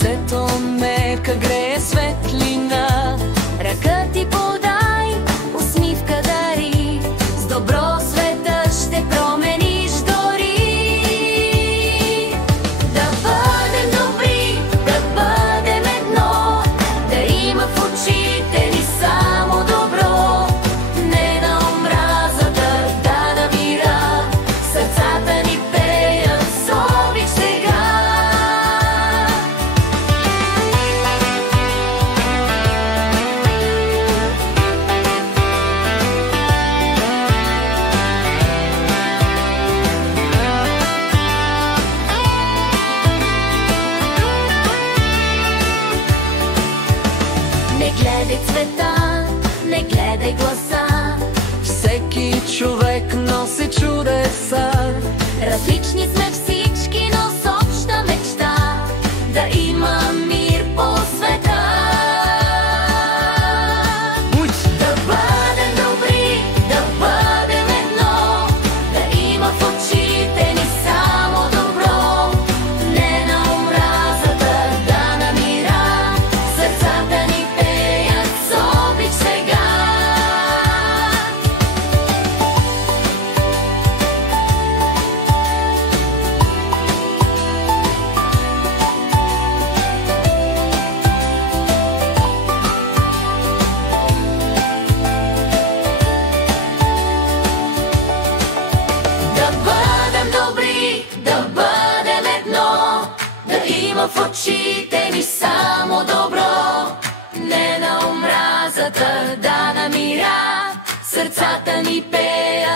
Сърцето нека грее светлина, ръка ти подай, усмивка дари, с добро света ще промениш дори. Да бъдем добри, да бъдем едно, да има в очите ни само добро, не на омразата, да на мира, сърцата ни пеят с обич сега. Не гледай цвета, не гледай гласа, всеки човек носи чудеса. Различни сме всички, но с обща мечта да има мир по света. Да бъдем добри, да бъдем едно, да има в очите ни само добро, не на омразата, да на мира, сърцата ни пеят с обич сега. Да бъдем добри, да бъдем едно, да има в очите ни само добро, не на омразата, да на мира, сърцата ни пеят